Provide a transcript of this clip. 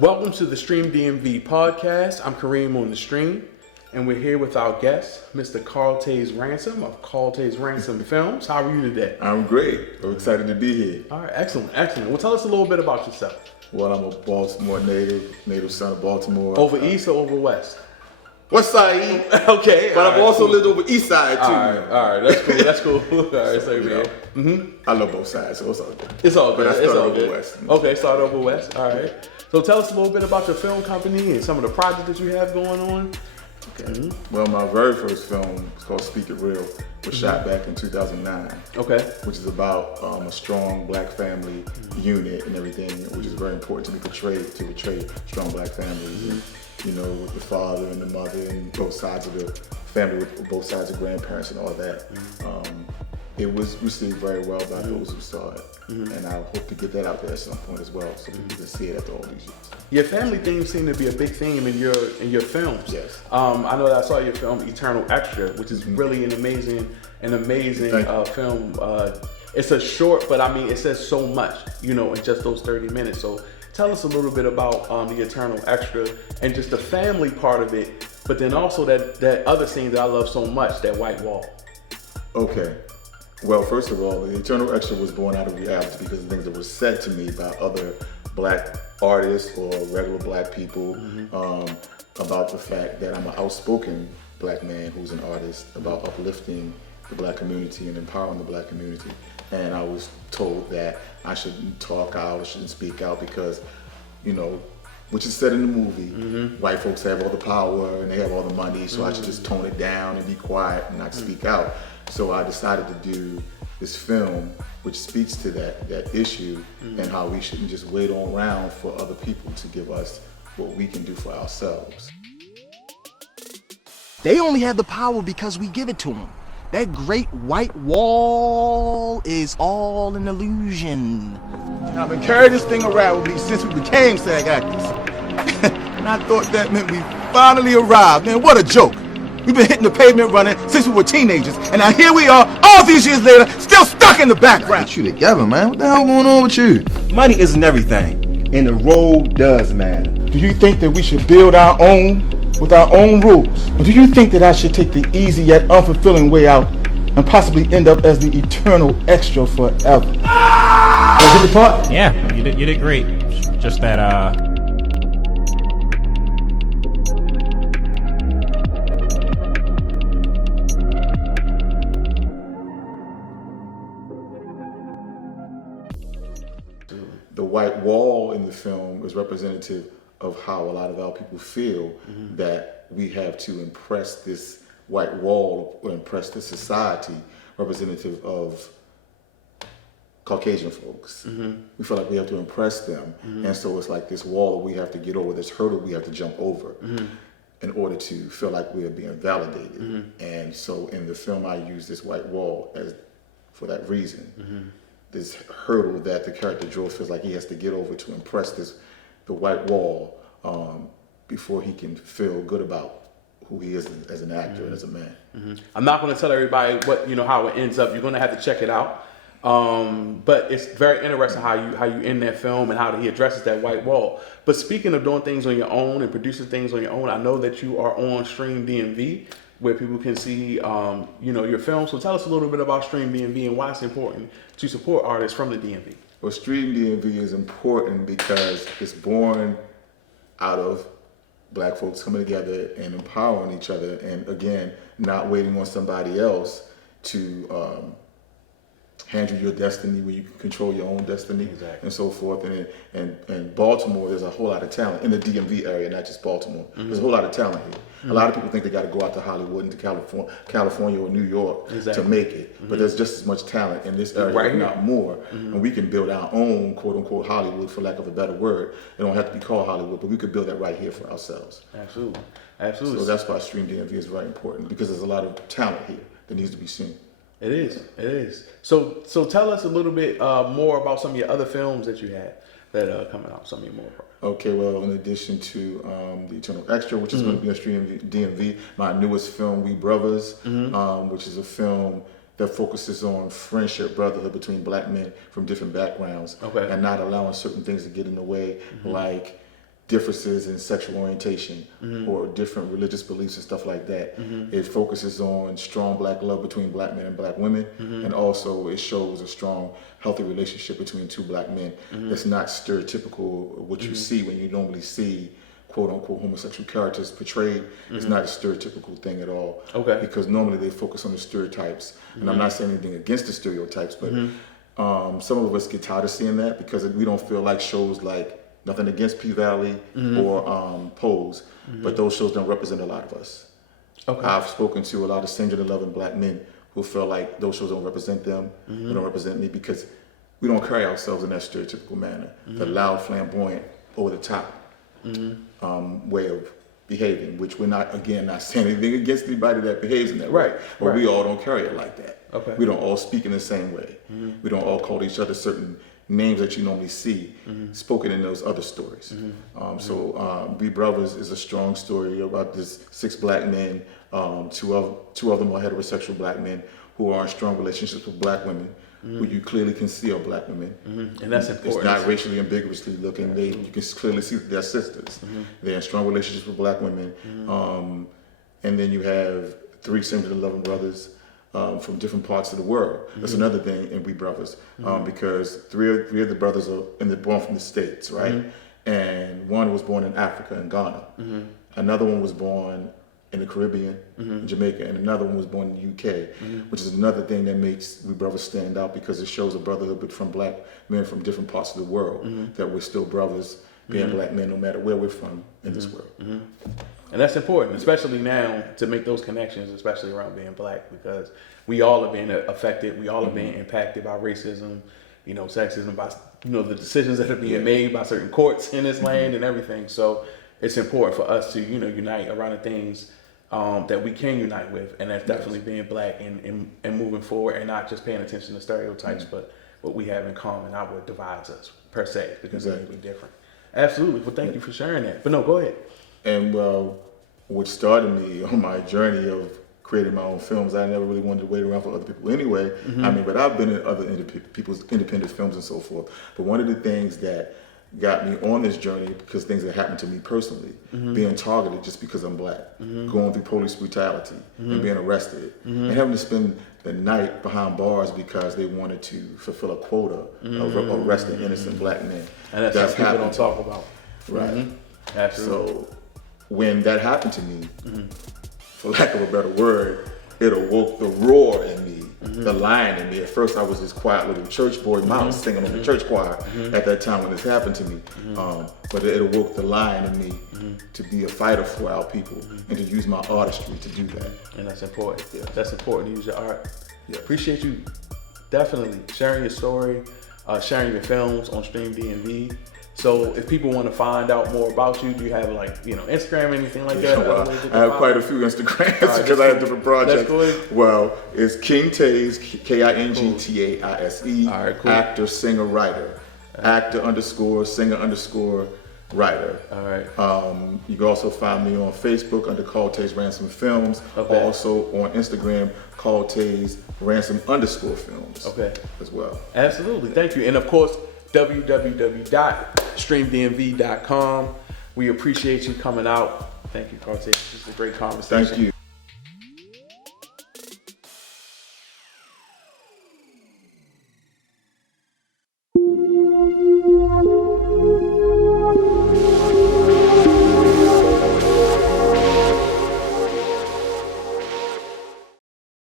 Welcome to the Stream DMV podcast. I'm Karim on the stream, and we're here with our guest, Mr. Carltaise Ransom of Carltaise Ransom Films. How are you today? I'm great. I'm excited to be here. All right, excellent. Well, tell us a little bit about yourself. Well, I'm a Baltimore native son of Baltimore. Over East or over West? West Side. Okay. But I've also lived over East Side too. All right, that's cool. All right, so man. I love both sides, so it's all good. It's all good. But I It's started all over good. West. Okay, start over West. All right. So tell us a little bit about your film company and some of the projects that you have going on. Okay. Well, my very first film is called Speak It Real. Was shot back in 2009. Okay. Which is about a strong black family unit and everything, which is very important to be portrayed, to portray strong black families. You know, with the father and the mother and both sides of the family, with both sides of grandparents and all that. It was received very well by those who saw it. And I hope to get that out there at some point as well, so people can see it after all these years. Your family theme seemed to be a big theme in your films. Yes. I know that I saw your film Eternal Extra, which is really an amazing film. It's a short, but I mean it says so much, you know, in just those 30 minutes. So tell us a little bit about the Eternal Extra and just the family part of it, but then also that other scene that I love so much, that white wall. Okay. Well, first of all, the Eternal Extra was born out of reality because of things that were said to me by other black artists or regular black people about the fact that I'm an outspoken black man who's an artist, about uplifting the black community and empowering the black community. And I was told that I shouldn't talk out, I shouldn't speak out because, you know, which is said in the movie, white folks have all the power and they have all the money, so I should just tone it down and be quiet and not speak out. So I decided to do this film which speaks to that issue and how we shouldn't just wait around for other people to give us what we can do for ourselves. They only have the power because we give it to them. That great white wall is all an illusion. I've been carrying this thing around with me since we became SAG actors. And I thought that meant we finally arrived. Man, what a joke. We've been hitting the pavement running since we were teenagers, and now here we are, all these years later, still stuck in the background. Get you together, man. What the hell going on with you? Money isn't everything, and the road does matter. Do you think that we should build our own with our own rules? Or do you think that I should take the easy yet unfulfilling way out and possibly end up as the eternal extra forever? Did I get the part? Yeah, you did great. Just that, The white wall in the film is representative of how a lot of our people feel that we have to impress this white wall or impress the society, representative of Caucasian folks. We feel like we have to impress them. And so it's like this wall we have to get over, this hurdle we have to jump over in order to feel like we are being validated. And so in the film, I use this white wall for that reason. This hurdle that the character Joe feels like he has to get over to impress the white wall before he can feel good about who he is as an actor and as a man. I'm not going to tell everybody how it ends up. You're going to have to check it out. But it's very interesting how you end that film and how he addresses that white wall. But speaking of doing things on your own and producing things on your own, I know that you are on Stream DMV, where people can see your film. So tell us a little bit about Stream DMV and why it's important to support artists from the DMV. Well, Stream DMV is important because it's born out of black folks coming together and empowering each other, and again, not waiting on somebody else to handle your destiny, where you can control your own destiny, and so forth. And Baltimore, there's a whole lot of talent in the DMV area, not just Baltimore. There's a whole lot of talent here. A lot of people think they got to go out to Hollywood and to California or New York to make it, but there's just as much talent in this area, if not more. And we can build our own quote unquote Hollywood, for lack of a better word. It don't have to be called Hollywood, but we could build that right here for ourselves. Absolutely. So that's why Stream DMV is very important, because there's a lot of talent here that needs to be seen. It is. So tell us a little bit more about some of your other films that you have that are coming out, some of your more. Okay, well, in addition to the Eternal Extra, which is going to be on Stream DMV, my newest film, We Brothers, which is a film that focuses on friendship, brotherhood between black men from different backgrounds, and not allowing certain things to get in the way, like differences in sexual orientation or different religious beliefs and stuff like that. It focuses on strong black love between black men and black women, and also it shows a strong, healthy relationship between two black men that's not stereotypical of what you see when you normally see quote-unquote homosexual characters portrayed. It's not a stereotypical thing at all. Okay. Because normally they focus on the stereotypes. And I'm not saying anything against the stereotypes, but some of us get tired of seeing that because we don't feel like shows like, nothing against P-Valley or Pose, but those shows don't represent a lot of us. Okay. I've spoken to a lot of single and loving black men who feel like those shows don't represent them, they don't represent me, because we don't carry ourselves in that stereotypical manner. The loud, flamboyant, over the top way of behaving, which we're not saying anything against anybody that behaves in that way, but we all don't carry it like that. Okay. We don't all speak in the same way. We don't all call each other certain names that you normally see spoken in those other stories. So Be Brothers is a strong story about this 6 black men. Two of them are heterosexual black men who are in strong relationships with black women, who you clearly can see are black women. And that's important. It's not racially ambiguously looking. You can clearly see that they're sisters. They're in strong relationships with black women. And then you have 3 single and loving brothers from different parts of the world. That's another thing in We Brothers, because three of the brothers are born from the States, right? And one was born in Africa, in Ghana. Another one was born in the Caribbean, in Jamaica, and another one was born in the UK, which is another thing that makes We Brothers stand out, because it shows a brotherhood from black men from different parts of the world, that we're still brothers, being black men no matter where we're from in this world. And that's important, especially now, to make those connections, especially around being black, because we all are being affected. We all are being impacted by racism, sexism, by the decisions that are being made by certain courts in this land and everything. So it's important for us to unite around the things that we can unite with, and that's definitely being black and moving forward, and not just paying attention to stereotypes, but what we have in common, not what divides us per se, because we're different. Absolutely. Well, thank you for sharing that. But no, go ahead. And what started me on my journey of creating my own films, I never really wanted to wait around for other people anyway. But I've been in other people's independent films and so forth. But one of the things that got me on this journey, because things that happened to me personally, being targeted just because I'm black, going through police brutality and being arrested, and having to spend the night behind bars because they wanted to fulfill a quota of arresting innocent black men. And that's something people don't talk about. Right. Absolutely. So when that happened to me, for lack of a better word, it awoke the roar in me, the lion in me. At first I was this quiet little church boy mouse singing on the church choir at that time when this happened to me. But it awoke the lion in me to be a fighter for our people and to use my artistry to do that. And that's important. That's important to use your art. Yeah. Appreciate you definitely sharing your story, sharing your films on Stream DMV. So if people want to find out more about you, do you have Instagram, anything like that? Well, I have quite a few Instagrams because I have different projects. Well, it's Kingtaise, Kingtaise, actor, singer, writer. Actor _ singer _ writer. All right. You can also find me on Facebook under Carltaise Ransom Films. Okay. Also on Instagram, Carltaise Ransom _ films. Okay. As well. Absolutely. Thank you. And of course, www.streamdmv.com. We appreciate you coming out. Thank you, Carltaise. This is a great conversation. Thank you.